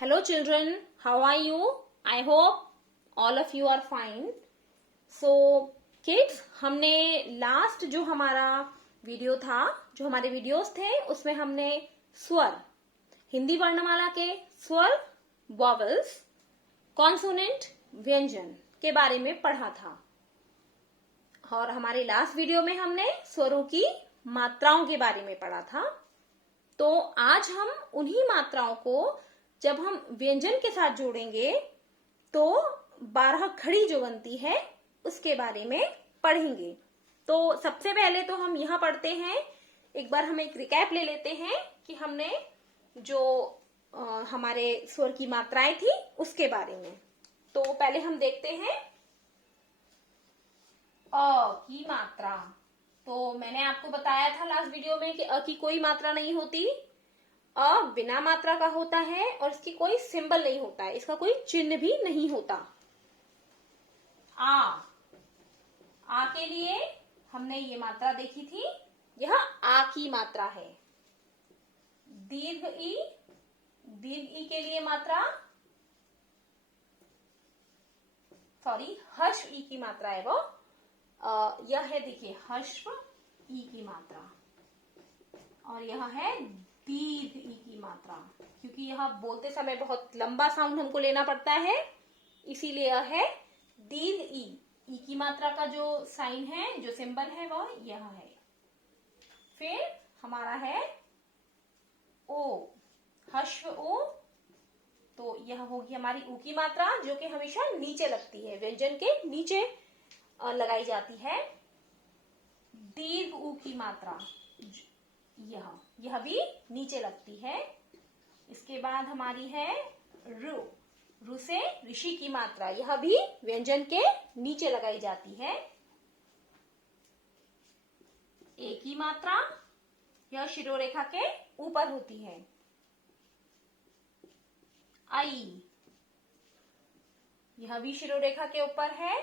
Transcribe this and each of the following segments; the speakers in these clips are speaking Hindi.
Hello children, how are you? I hope all of you are fine. So kids, हमने लास्ट जो हमारा वीडियो था, जो हमारे वीडियोस थे, उसमें हमने स्वर, हिंदी वर्णमाला के स्वर, वॉवल्स, कॉन्सोनेंट, व्यंजन के बारे में पढ़ा था। और हमारे लास्ट वीडियो में हमने स्वरों की मात्राओं के बारे में पढ़ा था। तो आज हम उन्हीं मात्राओं को जब हम व्यंजन के साथ जोड़ेंगे तो 12 खड़ी जो बनती है उसके बारे में पढ़ेंगे। तो सबसे पहले तो हम यहाँ पढ़ते हैं, एक बार हम एक रिकैप ले लेते हैं कि हमने जो हमारे स्वर की मात्राएं थी उसके बारे में। तो पहले हम देखते हैं अ की मात्रा। तो मैंने आपको बताया था लास्ट वीडियो में कि अ की कोई मात्रा नहीं होती, अ बिना मात्रा का होता है और इसकी कोई सिंबल नहीं होता है, इसका कोई चिन्ह भी नहीं होता। आ के लिए हमने ये मात्रा देखी थी, यह आ की मात्रा है। दीर्घ ई के लिए मात्रा, सॉरी हर्ष ई की मात्रा है वो, यह है देखिए हर्ष ई की मात्रा, और यह है दीर्घ ई की मात्रा। क्योंकि यह बोलते समय बहुत लंबा साउंड हमको लेना पड़ता है, इसीलिए यह है दीर्घ ई की मात्रा का जो साइन है, जो सिंबल है वह यह है। फिर हमारा है ओ, हश्व ओ, तो यह होगी हमारी ऊ की मात्रा, जो कि हमेशा नीचे लगती है, व्यंजन के नीचे लगाई जाती है। दीर्घ ऊ की मात्रा यह भी नीचे लगती है। इसके बाद हमारी है रु से ऋषि की मात्रा, यह भी व्यंजन के नीचे लगाई जाती है। ए की मात्रा, यह शिरोरेखा के ऊपर होती है। आई, यह भी शिरोरेखा के ऊपर है।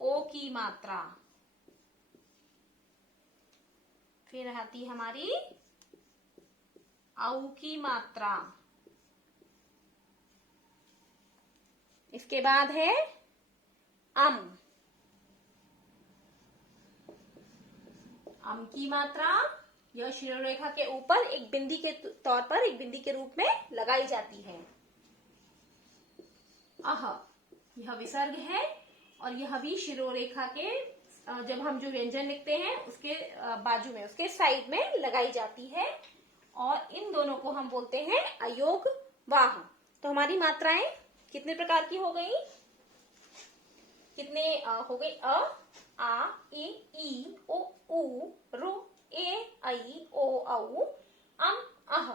ओ की मात्रा, फिर आती हमारी औ की मात्रा। इसके बाद है अम की मात्रा, यह शिरोरेखा के ऊपर एक बिंदी के तौर पर, एक बिंदी के रूप में लगाई जाती है। अह, यह विसर्ग है और यह भी शिरोरेखा के, जब हम जो व्यंजन लिखते हैं उसके बाजू में, उसके साइड में लगाई जाती है, और इन दोनों को हम बोलते हैं अयोग वाह। तो हमारी मात्राएं कितने प्रकार की हो गई, कितने हो गई? अ, आ, ई, ओ, ऊ, रु, ए, ऐ, ओ, औ, अम, अह।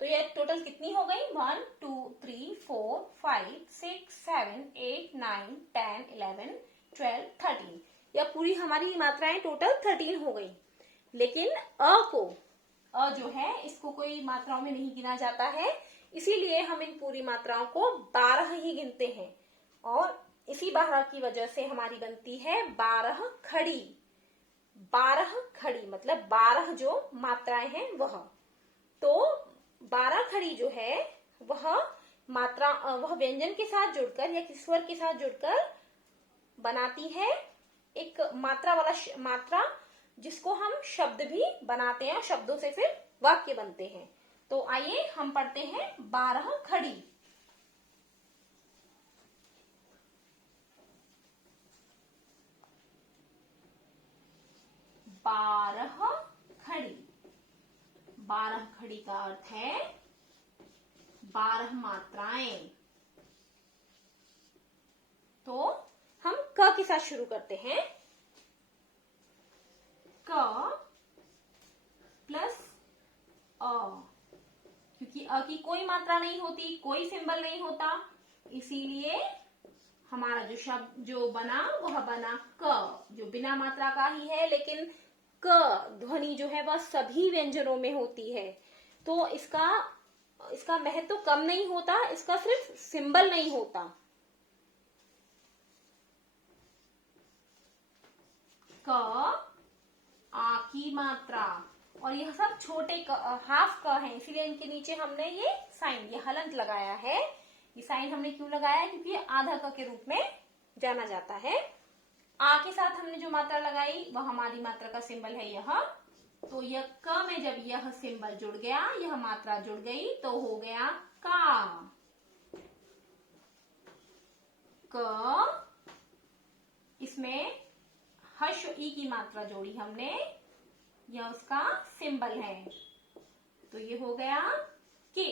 तो ये टोटल कितनी हो गई? 1 2 3 4 5 6 7 8 9 10 11 12 13। यह पूरी हमारी मात्राएं टोटल 13 हो गई। लेकिन अ जो है इसको कोई मात्राओं में नहीं गिना जाता है, इसीलिए हम इन पूरी मात्राओं को 12 ही गिनते हैं, और इसी 12 की वजह से हमारी बनती है 12 खड़ी। 12 खड़ी मतलब 12 जो मात्राएं हैं वह। तो 12 खड़ी जो है वह मात्रा, वह व्यंजन के साथ जुड़कर या किसी स्वर के साथ जुड़कर बनाती है एक मात्रा वाला मात्रा, जिसको हम शब्द भी बनाते हैं और शब्दों से फिर वाक्य बनते हैं। तो आइए हम पढ़ते हैं 12 खड़ी। बारह खड़ी, 12 खड़ी का अर्थ है 12 मात्राएं। तो हम क के साथ शुरू करते हैं। क प्लस अ, क्योंकि अ की कोई मात्रा नहीं होती, कोई सिंबल नहीं होता, इसीलिए हमारा जो शब्द जो बना वह बना क, जो बिना मात्रा का ही है, लेकिन क ध्वनि जो है वह सभी व्यंजनों में होती है। तो इसका महत्व कम नहीं होता, इसका सिर्फ सिंबल नहीं होता। क, आ की मात्रा, और यह सब छोटे हाफ क है, इसीलिए इनके नीचे हमने ये साइन, ये हलंत लगाया है। ये साइन हमने क्यों लगाया? क्योंकि ये आधा क के रूप में जाना जाता है। आ के साथ हमने जो मात्रा लगाई वह हमारी मात्रा का सिंबल है यह। तो यह क में जब यह सिंबल जुड़ गया, यह मात्रा जुड़ गई, तो हो गया का। क, इसमें हर्ष ई की मात्रा जोड़ी हमने, यह उसका सिंबल है, तो ये हो गया के।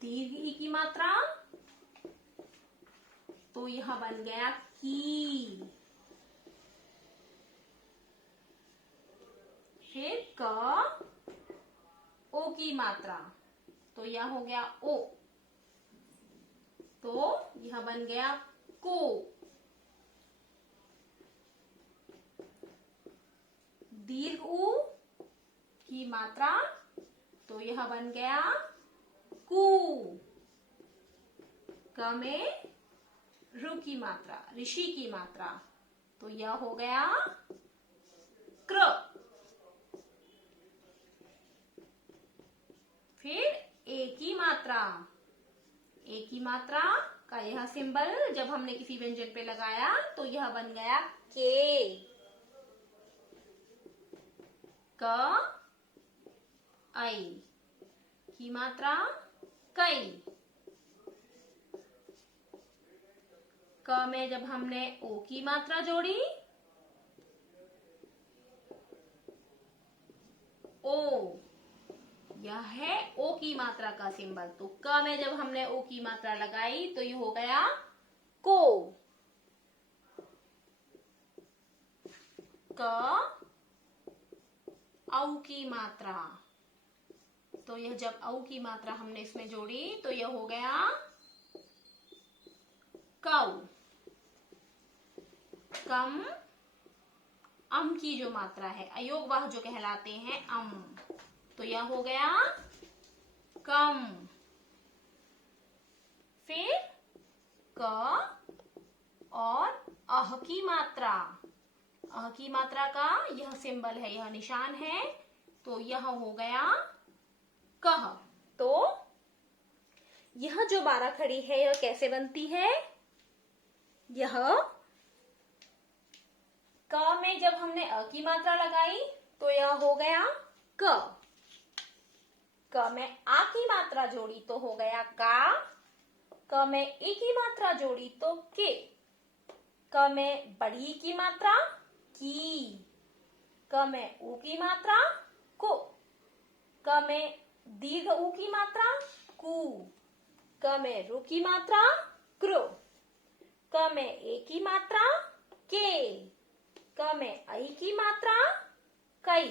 दीर्घ ई की मात्रा, तो यह बन गया की। फिर क, ओ की मात्रा, तो यह हो गया ओ, तो यह बन गया को। दीर्घ ऊ की मात्रा, तो यह बन गया कु। क में रु की मात्रा, ऋषि की मात्रा, तो यह हो गया क्र। फिर ए की मात्रा, ए की मात्रा का यह सिंबल जब हमने किसी व्यंजन पे लगाया तो यह बन गया के। क, आई की मात्रा कई। क में जब हमने ओ की मात्रा जोड़ी, ओ, यह है ओ की मात्रा का सिंबल। तो क में जब हमने ओ की मात्रा लगाई तो ये हो गया को। क, औ की मात्रा, तो यह जब औ की मात्रा हमने इसमें जोड़ी तो यह हो गया कौ। कम, अम की जो मात्रा है, अयोगवाह जो कहलाते हैं अम, तो यह हो गया कम। फिर क और अह की मात्रा, अह की मात्रा का यह सिंबल है, यह निशान है, तो यह हो गया कह। तो यह जो 12 खड़ी है यह कैसे बनती है? यह क में जब हमने अ की मात्रा लगाई तो यह हो गया क। क में आ की मात्रा जोड़ी तो हो गया का। क में ई की मात्रा जोड़ी तो के। क में बड़ी की मात्रा की। क में ऊ की मात्रा को। क में दीर्घ ऊ की मात्रा कु। क में रु की मात्रा क्रो। क में ए की मात्रा के। क में आई की मात्रा कई।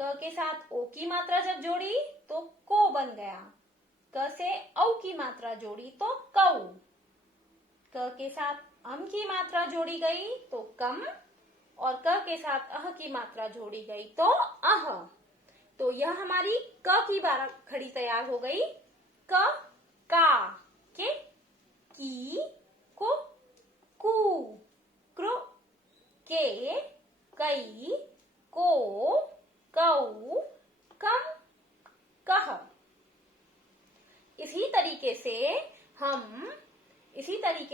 क के साथ ओ की मात्रा जब जोड़ी तो को बन गया। क से औ की मात्रा जोड़ी तो कौ। क के साथ अम की मात्रा जोड़ी गई तो कम, और क के साथ अह की मात्रा जोड़ी गई तो अह। तो यह हमारी क की 12 खड़ी तैयार हो गई। क, का, के, की, को, कु, क्रो, के, कई, को, कौ, कम, कह। इसी तरीके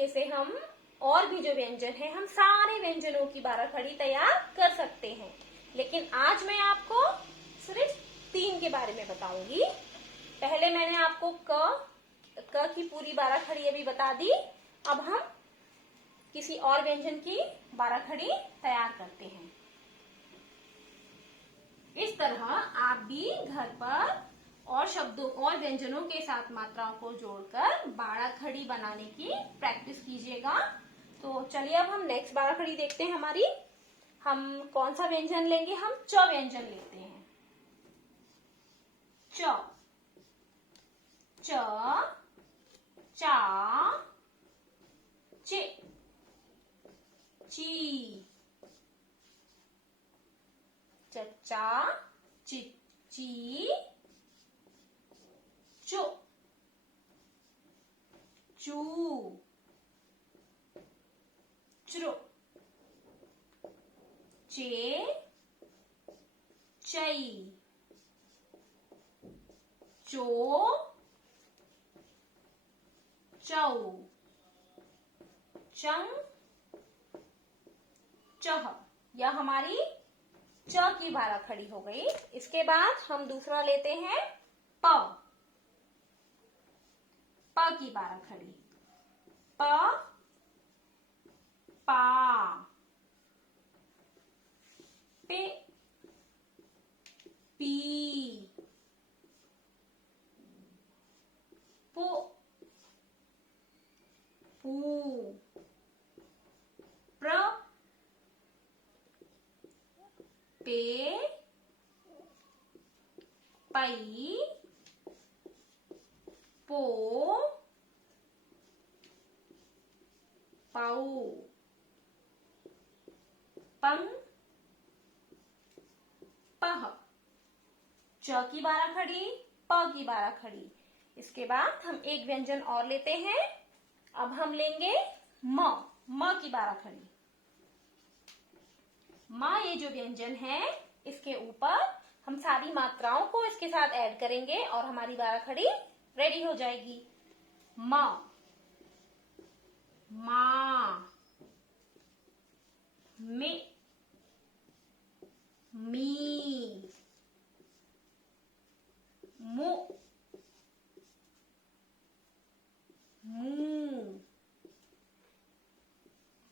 से हम और भी जो व्यंजन है, हम सारे व्यंजनों की 12 खड़ी तैयार कर सकते हैं। लेकिन आज मैं आपको सिर्फ 3 के बारे में बताऊंगी। पहले मैंने आपको क की पूरी 12 खड़ी अभी बता दी। अब हम किसी और व्यंजन की 12 खड़ी तैयार करते हैं। इस तरह आप भी घर पर और शब्दों और व्यंजनों के साथ मात्राओं को जोड़कर 12 खड़ी बनाने की प्रैक्टिस कीजिएगा। तो चलिए अब हम नेक्स्ट 12 खड़ी देखते हैं हमारी। हम कौन सा व्यंजन लेंगे? हम च व्यंजन लेते हैं। च, च, चा, चे, ची, चच्चा, चिच्ची, चो, चू, च्रो, चे, चई, चो, चौ, चंग, चह। यह हमारी च की बारह खड़ी हो गई। इसके बाद हम दूसरा लेते हैं प। प की बारह खड़ी। प, पा, पे, पी, पो, पू, प्र, पे, पई, पो, पौ, पंग, पह। च की बारह खड़ी, प की बारह खड़ी। इसके बाद हम एक व्यंजन और लेते हैं। अब हम लेंगे म की बारह खड़ी। ये जो व्यंजन है, इसके ऊपर हम सारी मात्राओं को इसके साथ ऐड करेंगे और हमारी बारह खड़ी रेडी हो जाएगी। मा, मे, मी, मु, मू,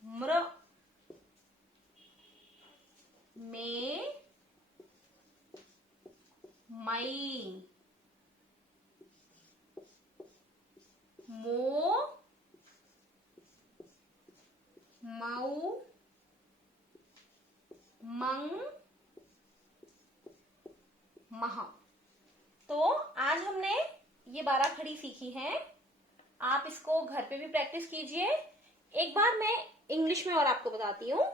म्र, मे, मई, मो, मऊ, मंग, मह। तो आज हमने ये 12 खड़ी सीखी हैं। आप इसको घर पे भी प्रैक्टिस कीजिए। एक बार मैं इंग्लिश में और आपको बताती हूँ,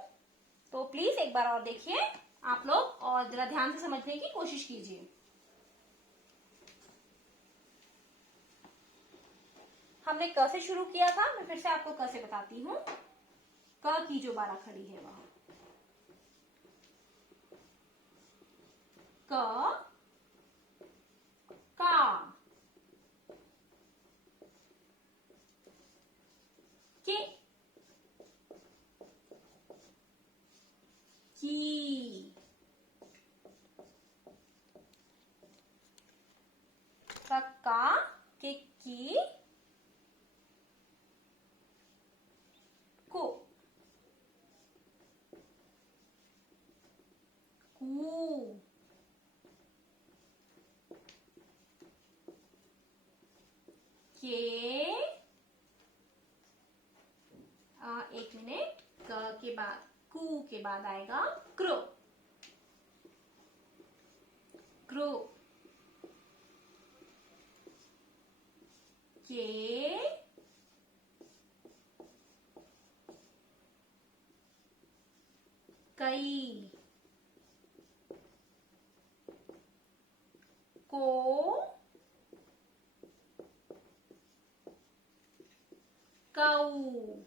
तो प्लीज एक बार और देखिए आप लोग और जरा ध्यान से समझने की कोशिश कीजिए। हमने क से शुरू किया था, मैं फिर से आपको क से बताती हूँ। क की जो 12 खड़ी है वह क, का, के, की, का, के, की, को, कू, के, एक मिनट, क के बाद कू के बाद आएगा क्रो, क्रो, के, कई, को, कऊ,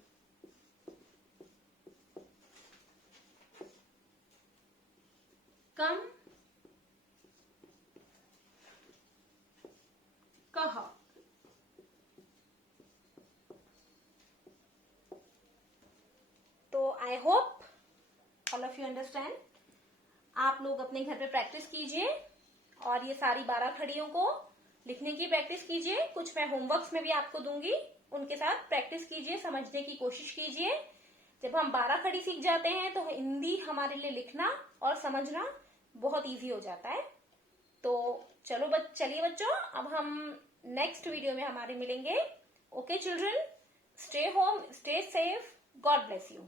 कम, कह। तो I hope all of you understand. आप लोग अपने घर पे प्रैक्टिस कीजिए और ये सारी 12 खड़ियों को लिखने की प्रैक्टिस कीजिए। कुछ मैं होमवर्क्स में भी आपको दूंगी, उनके साथ प्रैक्टिस कीजिए, समझने की कोशिश कीजिए। जब हम 12 खड़ी सीख जाते हैं तो हिंदी हमारे लिए लिखना और समझना बहुत इजी हो जाता है। तो चलिए बच्चों, अब हम नेक्स्ट वीडियो में हमारे मिलेंगे। Okay children, stay home, stay safe, God bless you.